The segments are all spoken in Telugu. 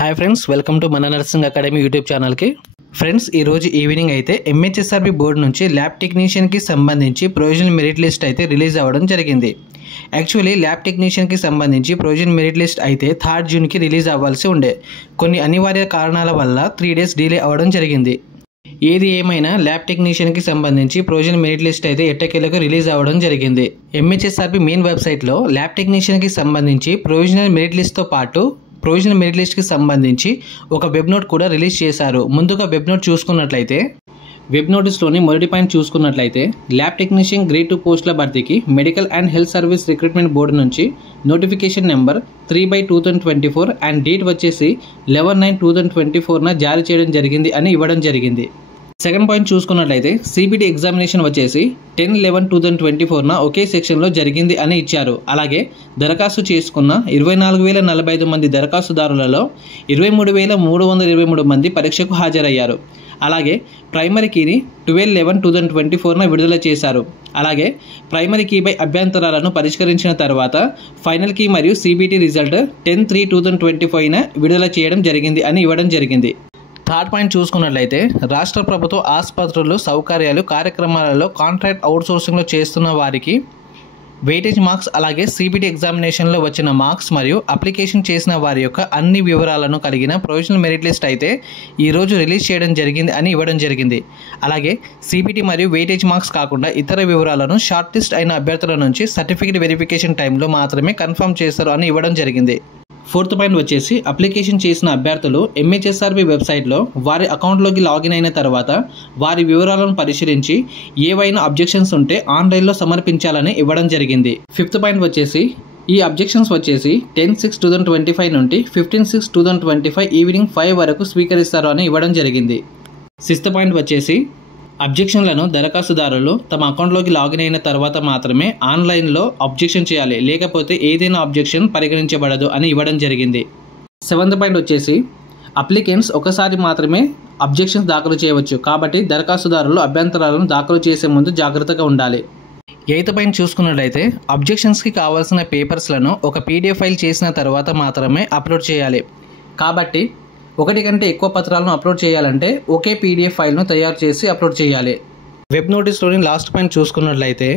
హాయ్ ఫ్రెండ్స్, వెల్కమ్ టు మన నర్సింగ్ అకాడమీ యూట్యూబ్ ఛానల్కి. ఫ్రెండ్స్, ఈరోజు ఈవినింగ్ అయితే ఎంహెచ్ఎస్ఆర్బి బోర్డు నుంచి ల్యాబ్ టెక్నీషియన్కి సంబంధించి ప్రొవిజనల్ మెరిట్ లిస్ట్ అయితే రిలీజ్ అవ్వడం జరిగింది. యాక్చువల్లీ ల్యాబ్ టెక్నీషియన్కి సంబంధించి ప్రొవిజనల్ మెరిట్ లిస్ట్ అయితే 3rd జూన్కి రిలీజ్ అవ్వాల్సి ఉండే. కొన్ని అనివార్య కారణాల వల్ల 3 డేస్ డిలే అవ్వడం జరిగింది. ఏది ఏమైనా ల్యాబ్ టెక్నీషియన్కి సంబంధించి ప్రొవిజనల్ మెరిట్ లిస్ట్ అయితే ఎట్టకేలకు రిలీజ్ అవ్వడం జరిగింది. ఎంహెచ్ఎస్ఆర్బి మెయిన్ వెబ్సైట్లో ల్యాబ్ టెక్నీషియన్కి సంబంధించి ప్రొవిజనల్ మెరిట్ లిస్ట్తో పాటు ప్రొవిజనల్ మెరిట్ లిస్ట్కి సంబంధించి ఒక వెబ్ నోట్ కూడా రిలీజ్ చేశారు. ముందుగా వెబ్ నోట్ చూసుకున్నట్లయితే, వెబ్ నోటీస్లోని మొదటి పాయింట్ చూసుకున్నట్లయితే, ల్యాబ్ టెక్నీషియన్ గ్రేడ్ 2 పోస్టుల భర్తీకి medical and health service recruitment board నుంచి నోటిఫికేషన్ నెంబర్ 3/2024 అండ్ డేట్ వచ్చేసి 11/9/2024 జారీ చేయడం జరిగింది అని ఇవ్వడం జరిగింది. సెకండ్ పాయింట్ చూసుకున్నట్లయితే, సిబిటి ఎగ్జామినేషన్ వచ్చేసి 10/11/2024 ఒకే సెక్షన్లో జరిగింది అని ఇచ్చారు. అలాగే దరఖాస్తు చేసుకున్న 24,045 మంది దరఖాస్తుదారులలో 23,323 మంది పరీక్షకు హాజరయ్యారు. అలాగే ప్రైమరీ కీని 12/11/2024 విడుదల చేశారు. అలాగే ప్రైమరీ కీపై అభ్యంతరాలను పరిష్కరించిన తర్వాత ఫైనల్ కీ మరియు సిబిటి రిజల్ట్ 10/3/2025 విడుదల చేయడం జరిగింది అని ఇవ్వడం జరిగింది. థర్డ్ పాయింట్ చూసుకున్నట్లయితే, రాష్ట్ర ప్రభుత్వ ఆసుపత్రులు, సౌకర్యాలు, కార్యక్రమాలలో కాంట్రాక్ట్ అవుట్సోర్సింగ్లో చేస్తున్న వారికి వెయిటేజ్ మార్క్స్, అలాగే సిబిటి ఎగ్జామినేషన్లో వచ్చిన మార్క్స్ మరియు అప్లికేషన్ చేసిన వారి యొక్క అన్ని వివరాలను కలిగిన ప్రొవిజనల్ మెరిట్ లిస్ట్ అయితే ఈరోజు రిలీజ్ చేయడం జరిగింది అని ఇవ్వడం జరిగింది. అలాగే సిబిటి మరియు వెయిటేజ్ మార్క్స్ కాకుండా ఇతర వివరాలను షార్ట్ లిస్ట్ అయిన అభ్యర్థుల నుంచి సర్టిఫికేట్ వెరిఫికేషన్ టైంలో మాత్రమే కన్ఫర్మ్ చేస్తారు అని ఇవ్వడం జరిగింది. ఫోర్త్ పాయింట్ వచ్చేసి, అప్లికేషన్ చేసిన అభ్యర్థులు ఎంహెచ్ఎస్ఆర్బి వెబ్సైట్లో వారి అకౌంట్లోకి లాగిన్ అయిన తర్వాత వారి వివరాలను పరిశీలించి ఏవైనా అబ్జెక్షన్స్ ఉంటే ఆన్లైన్లో సమర్పించాలని ఇవ్వడం జరిగింది. ఫిఫ్త్ పాయింట్ వచ్చేసి, ఈ అబ్జెక్షన్స్ వచ్చేసి 10/6/2025 నుండి 15/6/2025 ఈవినింగ్ 5 వరకు స్వీకరిస్తారు అని ఇవ్వడం జరిగింది. సిక్స్త్ పాయింట్ వచ్చేసి, అబ్జెక్షన్లను దరఖాస్తుదారులు తమ అకౌంట్లోకి లాగిన్ అయిన తర్వాత మాత్రమే ఆన్లైన్లో అబ్జెక్షన్ చేయాలి, లేకపోతే ఏదైనా అబ్జెక్షన్ పరిగణించబడదు అని ఇవ్వడం జరిగింది. సెవెంత్ పాయింట్ వచ్చేసి, అప్లికెంట్స్ ఒకసారి మాత్రమే అబ్జెక్షన్స్ దాఖలు చేయవచ్చు, కాబట్టి దరఖాస్తుదారులు అభ్యంతరాలను దాఖలు చేసే ముందు జాగ్రత్తగా ఉండాలి. ఎయిత్ పాయింట్ చూసుకున్నట్లయితే, అబ్జెక్షన్స్కి కావాల్సిన పేపర్స్లను ఒక పీడిఎఫ్ ఫైల్ చేసిన తర్వాత మాత్రమే అప్లోడ్ చేయాలి. కాబట్టి ఒకటి కంటే ఎక్కువ పత్రాలను అప్లోడ్ చేయాలంటే ఒకే పీడిఎఫ్ ఫైల్ను తయారు చేసి అప్లోడ్ చేయాలి. వెబ్ నోటీస్లోని లాస్ట్ పాయింట్ చూసుకున్నట్లయితే,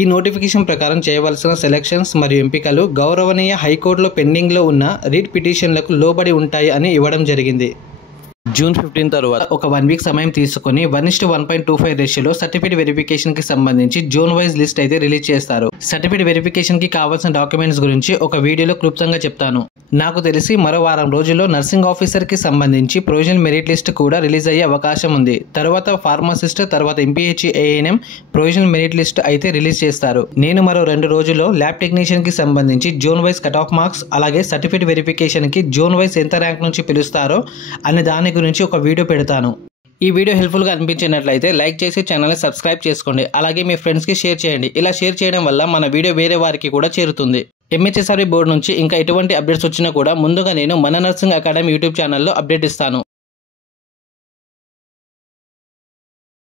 ఈ నోటిఫికేషన్ ప్రకారం చేయవలసిన సెలక్షన్స్ మరియు ఎంపికలు గౌరవనీయ హైకోర్టులో పెండింగ్లో ఉన్న రిట్ పిటిషన్లకు లోబడి ఉంటాయి అని ఇవ్వడం జరిగింది. జూన్ 15 తర్వాత ఒక 1 వీక్ సమయం తీసుకుని 1:1.25 రేషియోలో సర్టిఫికేట్ వెరిఫికేషన్కి సంబంధించి జోన్ వైజ్ లిస్ట్ అయితే రిలీజ్ చేస్తారు. సర్టిఫికేట్ వెరిఫికేషన్కి కావాల్సిన డాక్యుమెంట్స్ గురించి ఒక వీడియోలో క్లుప్తంగా చెప్తాను. నాకు తెలిసి మరో వారం రోజుల్లో నర్సింగ్ ఆఫీసర్కి సంబంధించి ప్రొవిజనల్ మెరిట్ లిస్ట్ కూడా రిలీజ్ అయ్యే అవకాశం ఉంది. తర్వాత ఫార్మసిస్ట్, తర్వాత MPH ANM provisional merit list అయితే రిలీజ్ చేస్తారు. నేను మరో 2 రోజుల్లో ల్యాబ్ టెక్నీషియన్కి సంబంధించి zone wise cut off marks, అలాగే సర్టిఫికేట్ వెరిఫికేషన్కి జోన్ వైజ్ ఎంత ర్యాంక్ నుంచి పిలుస్తారో అనే దాని గురించి ఒక వీడియో పెడతాను. ఈ వీడియో హెల్ప్ఫుల్గా అనిపించినట్లయితే లైక్ చేసి ఛానల్ని సబ్స్క్రైబ్ చేసుకోండి. అలాగే మీ ఫ్రెండ్స్కి షేర్ చేయండి. ఇలా షేర్ చేయడం వల్ల మన వీడియో వేరే వారికి కూడా చేరుతుంది. ఎంహెచ్ఎస్ఆర్బి బోర్డు నుంచి ఇంకా ఎటువంటి అప్డేట్స్ వచ్చినా కూడా ముందుగా నేను మన నర్సింగ్ అకాడమీ యూట్యూబ్ ఛానల్లో అప్డేట్ ఇస్తాను.